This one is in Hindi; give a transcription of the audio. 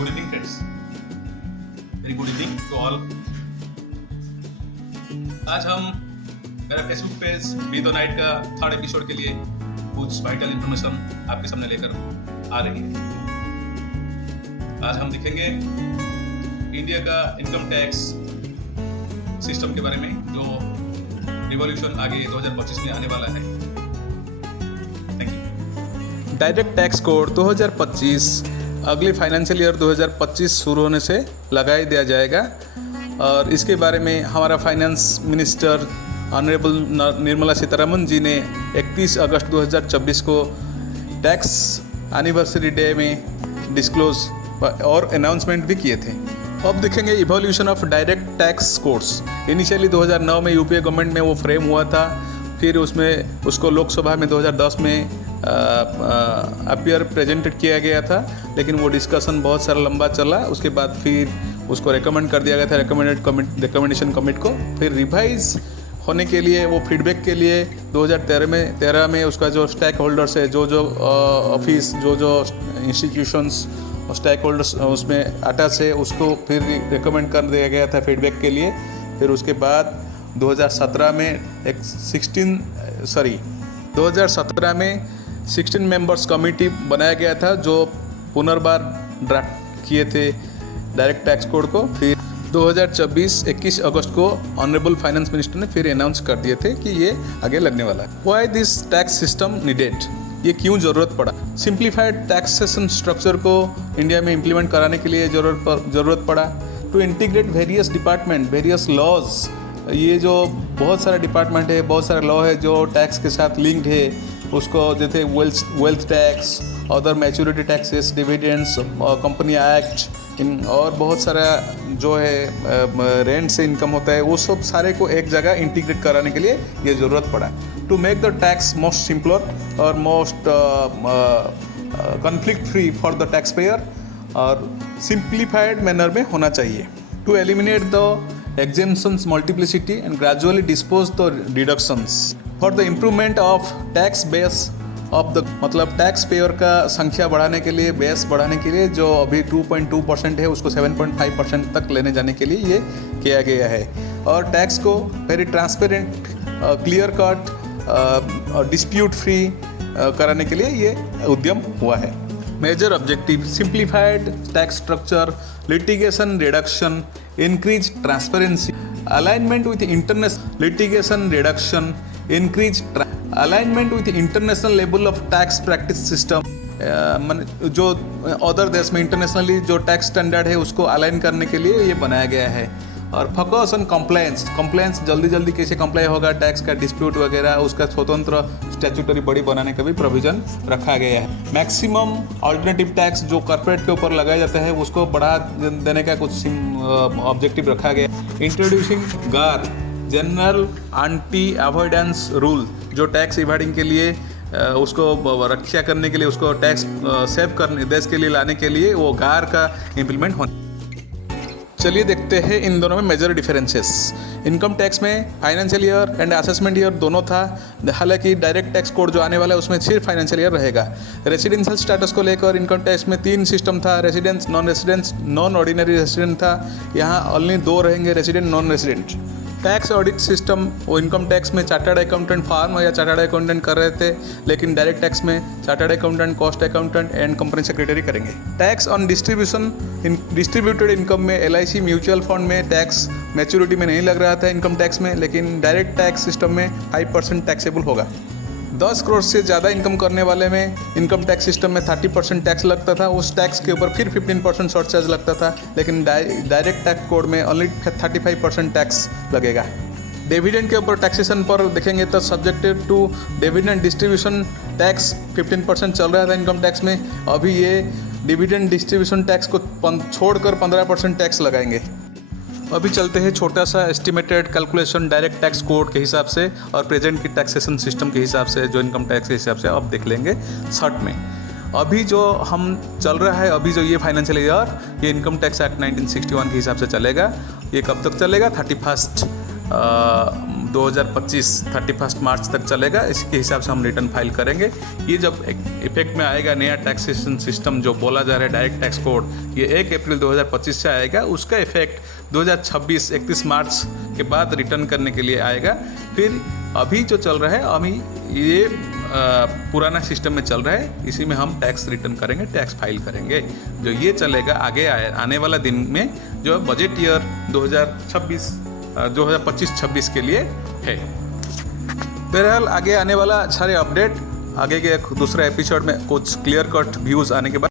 Good evening friends, very good evening to all. आज हम मेरा Facebook page be the night का 3rd एपिसोड के लिए कुछ वाइटल इन्फॉर्मेशन आपके सामने लेकर आ रही है। आज हम दिखेंगे इंडिया का इनकम टैक्स सिस्टम के बारे में, जो रिवॉल्यूशन आगे 2025 में आने वाला है। Thank you. Direct tax code 2025 अगले फाइनेंशियल ईयर 2025 शुरू होने से लगाई दिया जाएगा और इसके बारे में हमारा finance minister honourable Nirmala Sitharaman ji ने 31 अगस्त 2024 को टैक्स एनिवर्सरी डे में डिस्क्लोज और अनाउंसमेंट भी किए थे। अब देखेंगे evolution of direct tax codes. Initially 2009 में यूपीए गवर्नमेंट में वो फ्रेम हुआ था, फिर उसको लोकसभा में 2010 में अपीयर प्रेजेंटेड किया गया था, लेकिन वो डिस्कशन बहुत सारा लंबा चला। उसके बाद फिर उसको रिकमेंड कर दिया गया था रिकमेंडेशन कमिटी को। फिर रिवाइज होने के लिए, वो फीडबैक के लिए 2013 में उसका जो स्टेक होल्डर्स है, जो ऑफिस, जो इंस्टीट्यूशंस स्टेक होल्डर्स उसमें अटैच है, उसको फिर रिकमेंड कर दिया गया था फीडबैक के लिए। फिर उसके बाद 2017 में 16 मेंबर्स कमेटी बनाया गया था, जो पुनर्बार ड्राफ्ट किए थे डायरेक्ट टैक्स कोड को। फिर 2024 21 अगस्त को ऑनरेबल फाइनेंस मिनिस्टर ने फिर अनाउंस कर दिए थे कि ये आगे लगने वाला है। Why this tax system needed, ये क्यों ज़रूरत पड़ा? सिंप्लीफाइड टैक्सेशन स्ट्रक्चर को इंडिया में इम्प्लीमेंट कराने के लिए ज़रूरत पड़ा। To integrate various department, various laws, ये जो बहुत सारा डिपार्टमेंट है, बहुत सारा लॉ है जो टैक्स के साथ लिंक्ड है, उसको जैसे wealth tax, other maturity taxes, dividends, company act, और बहुत सारा जो है रेंट से इनकम होता है, वो सब सारे को एक जगह इंटीग्रेट कराने के लिए ये ज़रूरत पड़ा। To make the tax most simpler और most conflict free for the tax payer, और सिंप्लीफाइड मैनर में होना चाहिए। To eliminate the exemptions multiplicity and gradually dispose the deductions for the improvement of tax base of the, मतलब टैक्स पेयर का संख्या बढ़ाने के लिए, बेस बढ़ाने के लिए, जो अभी 2.2% है उसको 7.5% तक लेने जाने के लिए ये किया गया है। और टैक्स को very transparent, clear cut, dispute free कराने के लिए ये उद्यम हुआ है। Major objective: simplified tax structure, litigation reduction, increase transparency, alignment with international litigation reduction, increase alignment with international level of tax practice system, जो अदर देश में इंटरनेशनली जो टैक्स स्टैंडर्ड है उसको अलाइन करने के लिए ये बनाया गया है। और फोकस ऑन कंप्लायंस, जल्दी कैसे कंप्लाई होगा टैक्स का डिस्प्यूट वगैरह, उसका स्वतंत्र स्टैट्यूटरी बॉडी बनाने का भी प्रोविजन रखा गया है। मैक्सिमम अल्टरनेटिव टैक्स जो कॉर्पोरेट के ऊपर लगाया जाता है उसको बढ़ा देने का कुछ ऑब्जेक्टिव रखा गया। इंट्रोड्यूसिंग गार, जनरल एंटी अवॉइडेंस रूल, जो टैक्स इवाडिंग के लिए उसको रक्षा करने के लिए, उसको टैक्स सेव करने, देश के लिए लाने के लिए वो गार का इम्प्लीमेंट होना। चलिए देखते हैं इन दोनों में मेजर डिफरेंसेस। इनकम टैक्स में financial year and assessment year दोनों था, हालांकि डायरेक्ट टैक्स कोड जो आने वाला है उसमें सिर्फ फाइनेंशियल ईयर रहेगा। रेसिडेंशियल स्टेटस को लेकर इनकम टैक्स में 3 सिस्टम था, रेसिडेंस, नॉन ऑर्डिनरी रेसिडेंट था। यहाँ ओनली 2 रहेंगे, resident, non resident. Tax audit system, वो इनकम टैक्स में चार्टर्ड अकाउंटेंट फार्म या चार्टर्ड अकाउंटेंट कर रहे थे, लेकिन डायरेक्ट टैक्स में chartered accountant, cost accountant and company secretary करेंगे। टैक्स ऑन डिस्ट्रीब्यूटेड इनकम में LIC म्यूचुअल फंड में टैक्स मैच्योरिटी में नहीं लग रहा था इनकम टैक्स में, लेकिन डायरेक्ट टैक्स सिस्टम में 5% टैक्सेबल होगा। 10 करोड़ से ज़्यादा इनकम करने वाले में इनकम टैक्स सिस्टम में 30% टैक्स लगता था, उस टैक्स के ऊपर फिर 15% सरचार्ज लगता था, लेकिन डायरेक्ट टैक्स कोड में ओनली 35% टैक्स लगेगा। डिविडेंड के ऊपर टैक्सेशन पर देखेंगे तो subjected to dividend distribution tax 15% चल रहा था इनकम टैक्स में, अभी ये डिविडेंड डिस्ट्रीब्यूशन टैक्स को छोड़कर 15% टैक्स लगाएंगे। अभी चलते हैं छोटा सा estimated calculation direct tax code के हिसाब से और प्रेजेंट की टैक्सेशन सिस्टम के हिसाब से, जो इनकम टैक्स के हिसाब से अब देख लेंगे शॉर्ट में। अभी जो हम चल रहा है, अभी जो ये फाइनेंशियल ईयर, ये इनकम टैक्स एक्ट 1961 के हिसाब से चलेगा। ये कब तक चलेगा? 31 2025 31 मार्च तक चलेगा। इसके हिसाब से हम रिटर्न फाइल करेंगे। ये जब इफेक्ट में आएगा नया टैक्सेशन सिस्टम जो बोला जा रहा है डायरेक्ट टैक्स कोड, ये 1 अप्रैल 2025 से आएगा। उसका इफेक्ट 2026 31 मार्च के बाद रिटर्न करने के लिए आएगा। फिर अभी जो चल रहा है, अभी ये पुराना सिस्टम में चल रहा है, इसी में हम टैक्स रिटर्न करेंगे, टैक्स फाइल करेंगे। जो ये चलेगा आगे आने वाला दिन में जो बजट ईयर 2025-26 के लिए है। बहरहाल आगे आने वाला सारे अपडेट आगे के दूसरे एपिसोड में कुछ क्लियर कट व्यूज़ आने के बाद